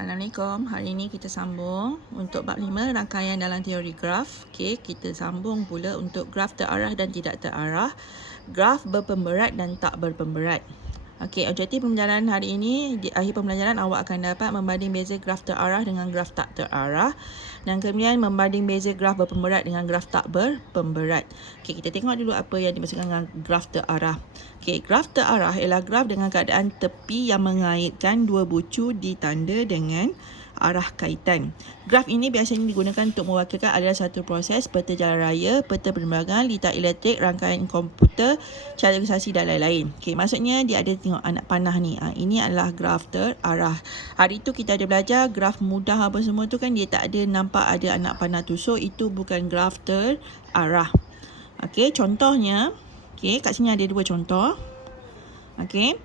Assalamualaikum. Hari ini kita sambung untuk bab 5 rangkaian dalam teori graf. Okey, kita sambung pula untuk graf terarah dan tidak terarah, graf berpemberat dan tak berpemberat. Okey, objektif pembelajaran hari ini, di akhir pembelajaran awak akan dapat membanding beza graf terarah dengan graf tak terarah dan kemudian membanding beza graf berpemberat dengan graf tak berpemberat. Okey, kita tengok dulu apa yang dimaksudkan dengan graf terarah. Okey, graf terarah ialah graf dengan keadaan tepi yang mengaitkan dua bucu ditanda dengan arah kaitan. Graf ini biasanya digunakan untuk mewakilkan adalah satu proses, peta jalan raya, peta penerbangan, litar elektrik, rangkaian komputer, calorisasi dan lain-lain. Okey, maksudnya dia ada tengok anak panah ni. Ini adalah graf terarah. Hari tu kita ada belajar graf mudah apa semua tu kan dia tak ada nampak ada anak panah tu. So itu bukan graf terarah. Okey, contohnya, okey, kat sini ada dua contoh. Okey.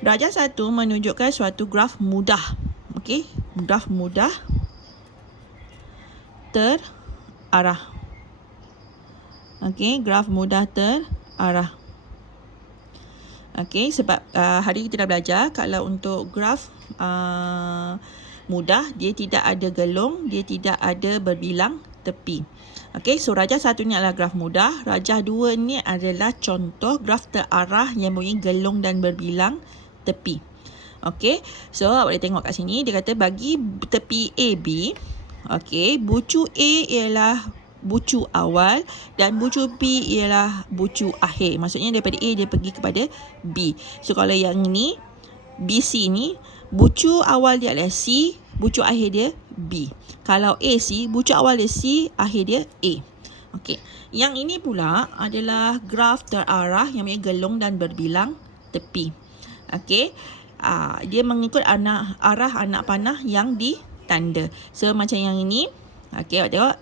Darjah 1 menunjukkan suatu graf mudah. Okey, graf mudah terarah. Okey, graf mudah terarah. Okey, sebab hari kita dah belajar kalau untuk graf mudah, dia tidak ada gelung, dia tidak ada berbilang tepi. Okey, so rajah 1 ni adalah graf mudah, rajah 2 ni adalah contoh graf terarah yang mempunyai gelung dan berbilang tepi. Okey, so awak boleh tengok kat sini, dia kata bagi tepi AB, okey, bucu A ialah bucu awal dan bucu B ialah bucu akhir. Maksudnya daripada A dia pergi kepada B. So kalau yang ni, BC ni, bucu awal dia adalah C, bucu akhir dia B. Kalau AC, bucu awal dia C, akhir dia A. Okey, yang ini pula adalah graf terarah yang mempunyai gelung dan berbilang tepi. Okey, dia mengikut arah anak panah yang ditanda. So macam yang ini. Okey, awak tengok.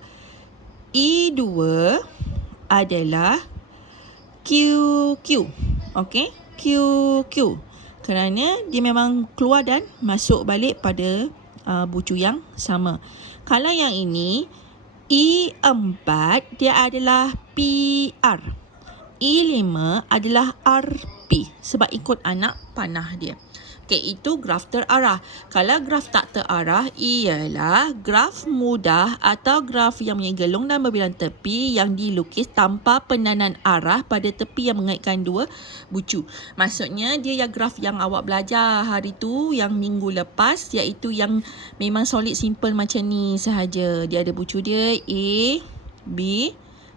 E2 adalah QQ. Okey, QQ. Kerana dia memang keluar dan masuk balik pada bucu yang sama. Kalau yang ini, E4 dia adalah PR. E5 adalah RP sebab ikut anak panah dia. Okey, itu graf terarah. Kalau graf tak terarah ialah graf mudah atau graf yang mempunyai gelung dan berbilang tepi yang dilukis tanpa pendanaan arah pada tepi yang mengaitkan dua bucu. Maksudnya dia yang graf yang awak belajar hari tu yang minggu lepas, iaitu yang memang solid simple macam ni sahaja. Dia ada bucu dia A, B,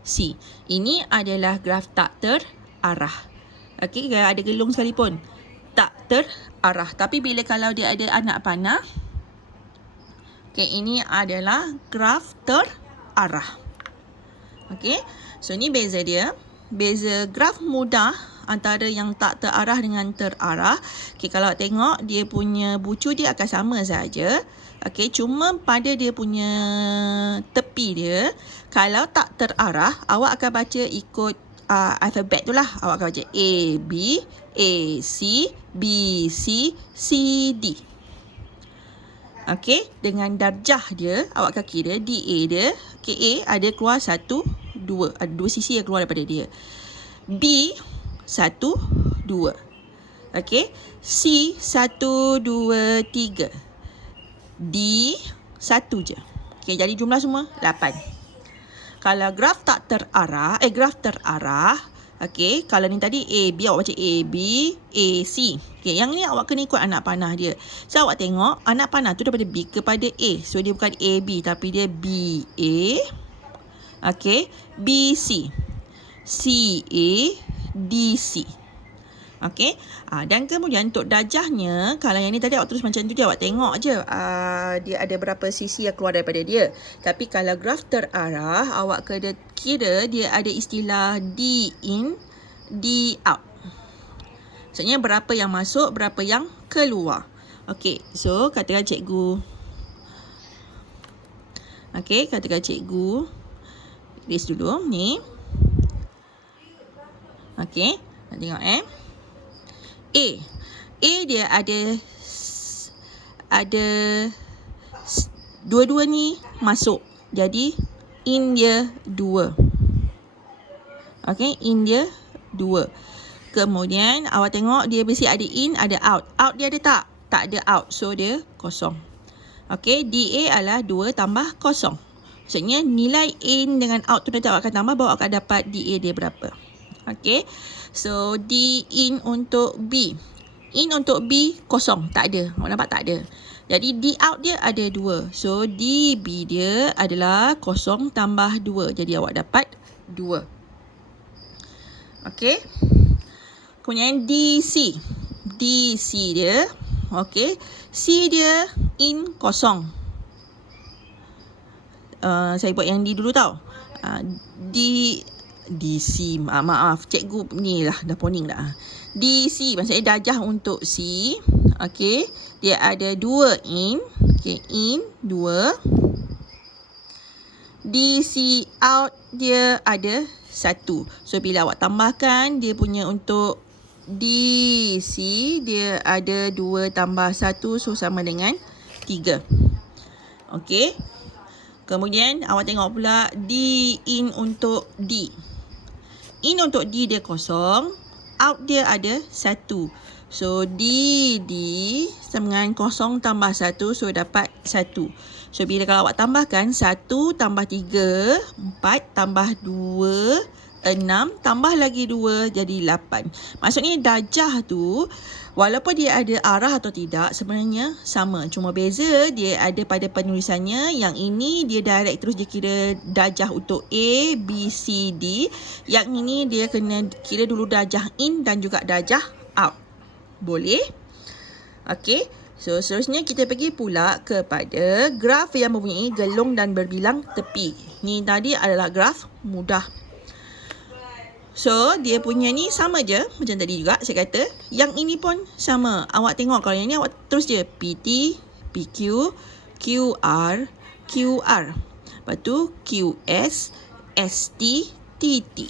C. Ini adalah graf tak terarah. Okey, ada gelung sekalipun tak terarah. Tapi bila kalau dia ada anak panah, okey, ini adalah graf terarah. Okey, so ni beza dia. Beza graf mudah antara yang tak terarah dengan terarah. Okey, kalau tengok dia punya bucu dia akan sama saja. Okey, cuma pada dia punya tepi dia, kalau tak terarah, awak akan baca ikut alfabet tu lah. Awak akan baca A, B, A, C, B, C, C, D. Okey, dengan darjah dia, awak akan kira DA dia. Okey, A ada keluar 1, 2. Ada 2 sisi yang keluar daripada dia. B, 1, 2. Okey, C, 1, 2, 3. D, 1 je. Okey, jadi jumlah semua 8. Kalau graf tak terarah, graf terarah, okey, kalau ni tadi A, B, awak baca A, B, A, C. Okey, yang ni awak kena ikut anak panah dia. So, awak tengok, anak panah tu daripada B kepada A. So, dia bukan A, B, tapi dia B, A. Okey, B, C. C, A, D, C. Okey, dan kemudian untuk darjahnya, kalau yang ni tadi awak terus macam tu je, awak tengok je dia ada berapa sisi yang keluar daripada dia. Tapi kalau graf terarah, awak kena kira dia ada istilah D in, D out. Maksudnya berapa yang masuk, berapa yang keluar. Okey, so katakan cikgu, okey, katakan cikgu list dulu ni. Okey, nak tengok A dia ada dua-dua ni masuk. Jadi in dia 2. Okey, in dia 2. Kemudian awak tengok dia mesti ada in, ada out. Out dia ada tak? Tak ada out. So dia kosong. Okey, DA adalah 2 tambah kosong. Maksudnya nilai in dengan out tu nanti awak akan tambah, baru awak akan dapat DA dia berapa. Okey, so D in untuk B. In untuk B kosong, tak ada. Awak nampak tak ada. Jadi D out dia ada 2. So DB dia adalah kosong tambah 2. Jadi awak dapat 2. Okey. Kemudian DC. DC dia, okey. C dia in kosong. Saya buat yang D dulu tau. DC, maaf, cikgu ni lah, dah poning dah. DC, maksudnya darjah untuk C. Okey, dia ada 2 in. Okey, in 2. DC out dia ada 1. So, bila awak tambahkan, dia punya untuk DC, dia ada 2 tambah 1, so sama dengan 3. Okey. Kemudian awak tengok pula D in untuk D. In untuk D dia kosong, out dia ada 1. So D sama dengan kosong tambah 1, so dapat 1. So bila kalau awak tambahkan 1 tambah 3, 4 tambah 2, 6 tambah lagi 2 jadi 8. Maksudnya darjah tu walaupun dia ada arah atau tidak sebenarnya sama. Cuma beza dia ada pada penulisannya. Yang ini dia direct terus dia kira darjah untuk A, B, C, D. Yang ini dia kena kira dulu darjah in dan juga darjah out. Boleh? Okey. So seterusnya kita pergi pula kepada graf yang mempunyai gelung dan berbilang tepi. Ni tadi adalah graf mudah. So, dia punya ni sama je macam tadi juga saya kata. Yang ini pun sama. Awak tengok kalau yang ni awak terus je PT, PQ, QR, QR. Lepas tu QS, ST, TT.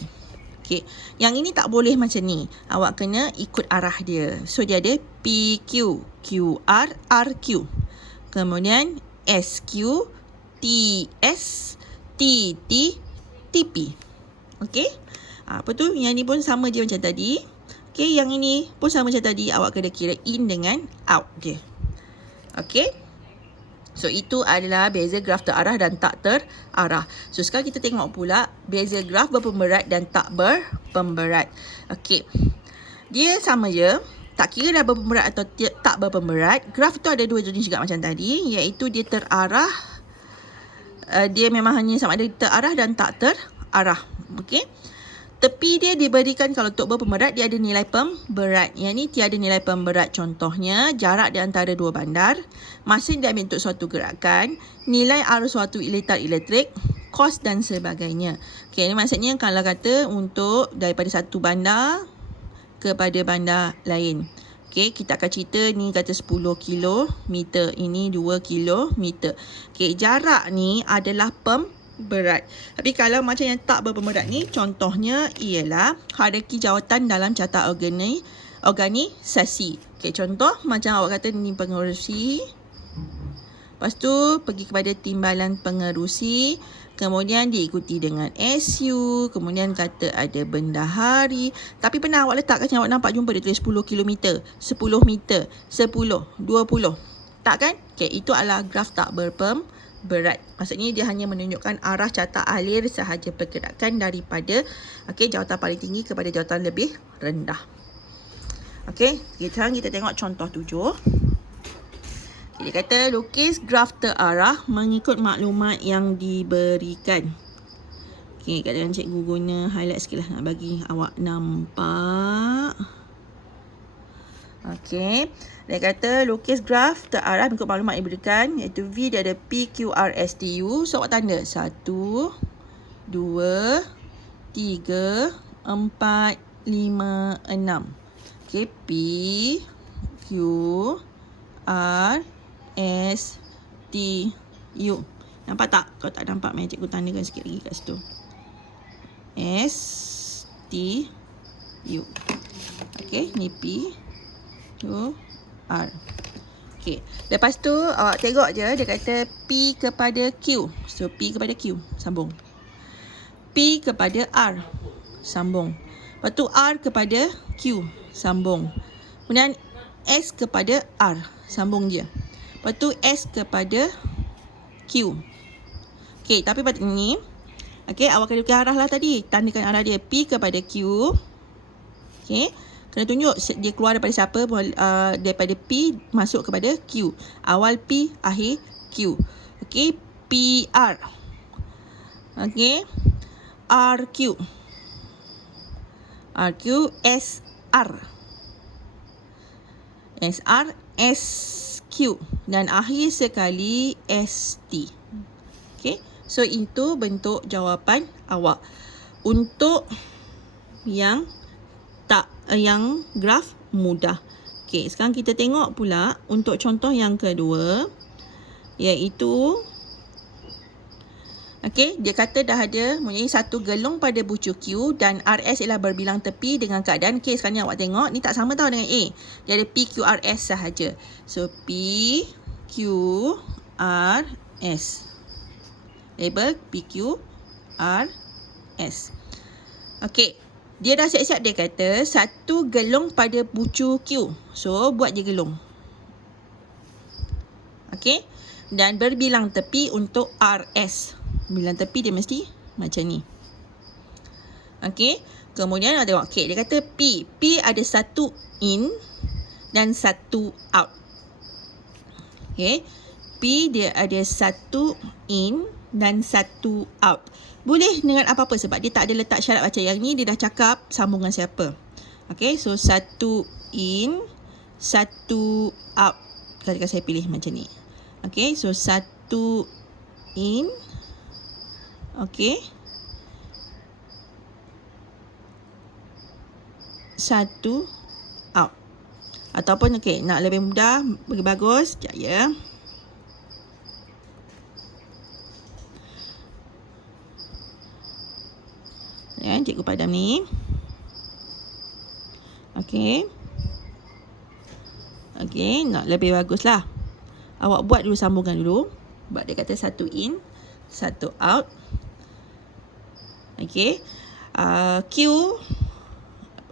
Okay. Yang ini tak boleh macam ni. Awak kena ikut arah dia. So, dia ada PQ, QR, RQ. Kemudian SQ, TS, TT, TP. Okay. Apa tu? Yang ni pun sama je macam tadi. Okey, yang ini pun sama macam tadi. Awak kena kira in dengan out dia. Okey. So, itu adalah beza graf terarah dan tak terarah. So, sekarang kita tengok pula beza graf berpemberat dan tak berpemberat. Okey. Dia sama je. Tak kira dah berpemberat atau tak berpemberat. Graf tu ada 2 jenis juga macam tadi. Iaitu dia terarah. Dia memang hanya sama ada terarah dan tak terarah. Okey. Tepi dia diberikan kalau untuk berpemberat dia ada nilai pemberat. Yang ni tiada nilai pemberat. Contohnya jarak di antara 2 bandar, masa diambil untuk suatu gerakan, nilai arus suatu ilitar elektrik, kos dan sebagainya. Okey, ini maksudnya kalau kata untuk daripada satu bandar kepada bandar lain. Okey, kita akan cerita ni kata 10 kilometer, ini 2 kilometer. Okey, jarak ni adalah berat. Tapi kalau macam yang tak berpemberat ni, contohnya ialah hierarki jawatan dalam carta organisasi. Okey, contoh macam awak kata ni pengerusi. Lepas tu pergi kepada timbalan pengerusi, kemudian diikuti dengan SU, kemudian kata ada bendahari. Tapi pernah awak letak kan, awak nampak jumpa dia tulis 10 km, 10 meter, 10, 20. Tak kan? Okey, itu adalah graf tak berpemberat. Maksudnya dia hanya menunjukkan arah carta alir sahaja pergerakan daripada jawatan paling tinggi kepada jawatan lebih rendah. Okey, sekarang kita tengok contoh 7. Dia kata lukis graf terarah mengikut maklumat yang diberikan. Okey, kadang cikgu guna highlight sikit lah nak bagi awak nampak. Okey, dia kata lukis graf terarah mengikut maklumat yang diberikan, iaitu V dia ada P, Q, R, S, T, U. So, awak tanda 1, 2, 3, 4, 5, 6. Okey, P, Q, R, S, T, U. Nampak tak? Kalau tak nampak, mari cikgu tandakan sikit lagi kat situ. S, T, U. Okey, ni P, Q, R. Okey, lepas tu awak tengok je dia kata P kepada Q. So P kepada Q, sambung. P kepada R, sambung. Lepas tu R kepada Q, sambung. Kemudian S kepada R, sambung dia. Lepas tu S kepada Q. Okey, tapi pada ni, okey, awak kena fikir arah lah tadi. Tandakan arah dia P kepada Q. Okey, kena tunjuk dia keluar daripada siapa, daripada P masuk kepada Q. Awal P, akhir Q. Okey, PR. Okey, RQ. RQ, SR. SR, SQ. Dan akhir sekali ST. Okey, so itu bentuk jawapan awak. Untuk yang graf mudah. Okey, sekarang kita tengok pula untuk contoh yang kedua, iaitu okey, dia kata dah ada mempunyai satu gelung pada bucu Q dan RS ialah berbilang tepi dengan keadaan. Okey, sekarang ni awak tengok ni tak sama tau dengan A. Dia ada PQRS sahaja. So PQRS. Label PQRS. Okey, dia dah siap-siap, dia kata satu gelung pada bucu Q. So buat je gelung. Okey, dan berbilang tepi untuk RS. Bilang tepi dia mesti macam ni. Okey, kemudian ada tengok. Okey, dia kata P ada satu in dan satu out. Okey, P dia ada satu in dan satu out. Boleh dengan apa-apa sebab dia tak ada letak syarat macam yang ni, dia dah cakap sambungan siapa. Okey, so satu in, satu out. Katakan saya pilih macam ni. Okey, so satu in. Okey, satu out. Ataupun okey, nak lebih mudah, lebih bagus, sekejap ya. Ya, cikgu padam ni. Okey. Okey, nak lebih baguslah. Awak buat dulu sambungan dulu. Sebab dia kata satu in, satu out. Okey. Q.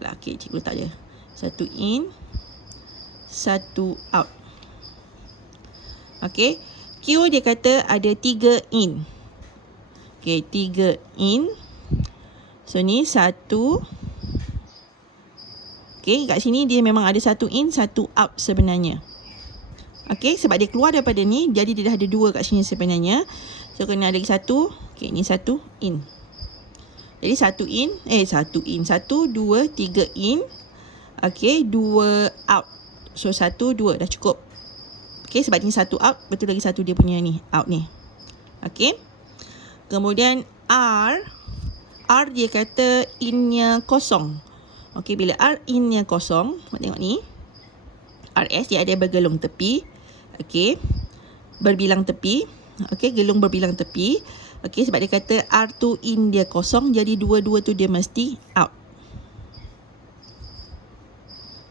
Okey, cikgu letak je. Satu in, satu out. Okey. Q dia kata ada 3 in. Okey, 3 in. So ni satu. Okey, kat sini dia memang ada satu in, satu out sebenarnya. Okey, sebab dia keluar daripada ni, jadi dia dah ada 2 kat sini sebenarnya. So kena ada lagi satu. Okey, ni satu in. Jadi satu in, satu, 2, 3 in. Okey, 2 out. So 1, 2 dah cukup. Okey, sebab ni satu out, betul lagi satu dia punya ni, out ni. Okey. Kemudian R dia kata in-nya kosong. Okey, bila R in-nya kosong, tengok ni. RS dia ada bergelung tepi. Okey. Berbilang tepi. Okey, gelung berbilang tepi. Okey, sebab dia kata R2 in dia kosong, jadi dua-dua tu dia mesti out.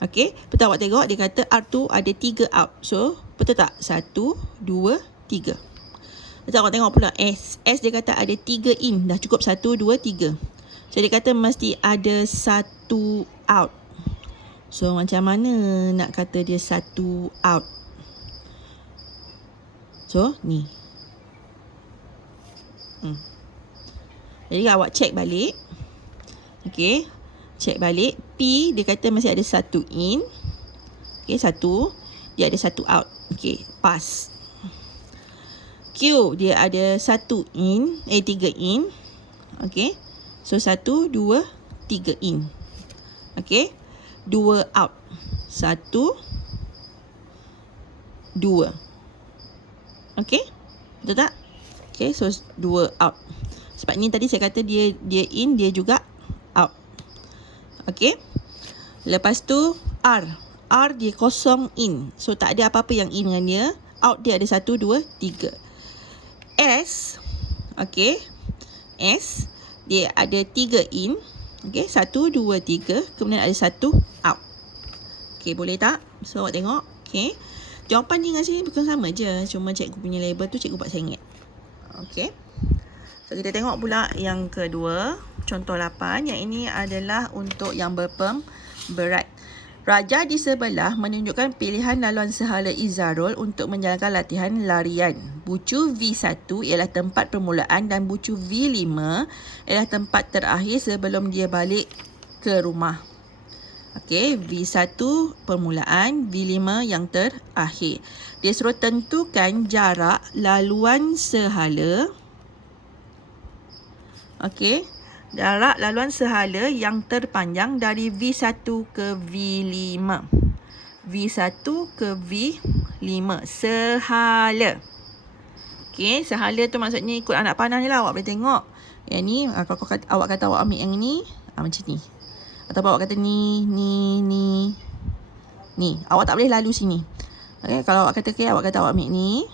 Okey, betul awak tengok dia kata R2 ada 3 out. So, betul tak? 1, 2, 3. Betul awak tengok pula S dia kata ada 3 in. Dah cukup 1, 2, 3. So, dia kata mesti ada 1 out. So, macam mana nak kata dia 1 out? So, ni. Jadi awak check balik. Okey. Check balik. P dia kata masih ada 1 in. Okey, 1. Dia ada 1 out. Okey, pass. Q dia ada 1 in, 3 in. Okey. So 1, 2, 3 in. Okey. 2 out. 1, 2. Okey. Betul tak? Okey, so 2 out. Sebab ni tadi saya kata dia in, dia juga out. Okey. Lepas tu R dia kosong in. So tak ada apa-apa yang in dengan dia. Out dia ada 1, 2, 3. S. Okey. S dia ada 3 in. Okey, 1, 2, 3. Kemudian ada 1 out. Okey, boleh tak? So awak tengok. Okey. Jawapan dengan sini bukan sama je. Cuma cikgu punya label tu cikgu buat sengit. Okey. So kita tengok pula yang kedua, contoh 8. Yang ini adalah untuk yang berpem berat. Raja di sebelah menunjukkan pilihan laluan sehala Izarul untuk menjalankan latihan larian. Bucu V1 ialah tempat permulaan dan bucu V5 ialah tempat terakhir sebelum dia balik ke rumah. Okey, V1 permulaan, V5 yang terakhir. Dia suruh tentukan jarak laluan sehala. Okey, jarak laluan sehala yang terpanjang dari V1 ke V5. V1 ke V5, sehala. Okey, sehala tu maksudnya ikut anak panah je lah. Awak boleh tengok. Yang ni, kalau awak kata awak ambil yang ni, macam ni. Atau awak kata ni. Awak tak boleh lalu sini. Okay, kalau awak kata awak kata awak ambil ni.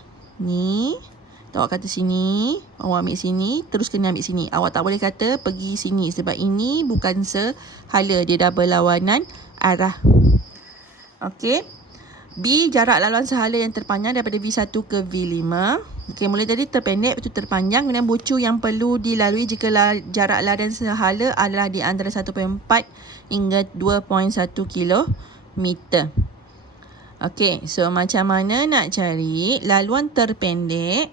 Atau awak kata sini, awak ambil sini, terus kena ambil sini. Awak tak boleh kata pergi sini sebab ini bukan sehala, dia dah berlawanan arah. Okey. B, jarak laluan sehala yang terpanjang daripada V1 ke V5. Okey, mula tadi terpendek, lepas tu terpanjang. Kemudian bucu yang perlu dilalui jika jarak larian sehala adalah di antara 1.4 hingga 2.1 kilometer. Okey, so macam mana nak cari laluan terpendek?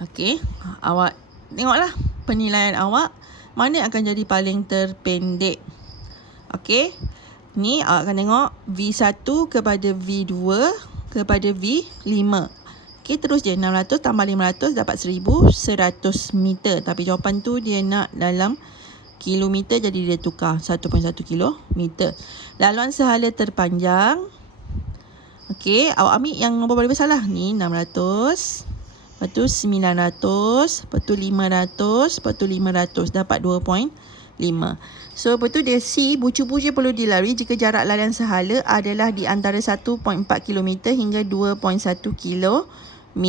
Okey, awak tengoklah penilaian awak. Mana akan jadi paling terpendek? Okey, ni awak akan tengok V1 kepada V2 kepada V5. Okey, terus je 600 tambah 500 dapat 1100 meter. Tapi jawapan tu dia nak dalam kilometer, jadi dia tukar 1.1 kilometer. Laluan sehala terpanjang. Okey, awak ambil yang nombor paling besar lah. Ni 600. Lepas tu 900. Lepas tu 500. Lepas tu 500. Dapat 2.5. So, lepas tu dia C, bucu-bucu perlu dilalui jika jarak larian sehala adalah di antara 1.4 km hingga 2.1 km.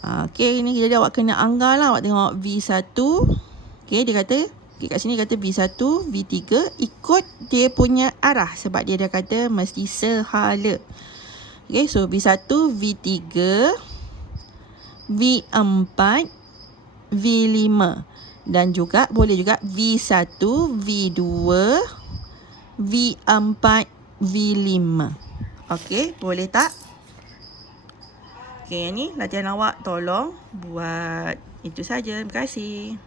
Okey, ni jadi awak kena anggar lah. Awak tengok V1. Okey, dia kata, kat sini kata V1, V3 ikut dia punya arah sebab dia dah kata mesti sehala. Okey, so V1, V3, V4, V5 dan juga boleh juga V1, V2, V4, V5. Okey, boleh tak? Okey, ni latihan awak, tolong buat. Itu saja. Terima kasih.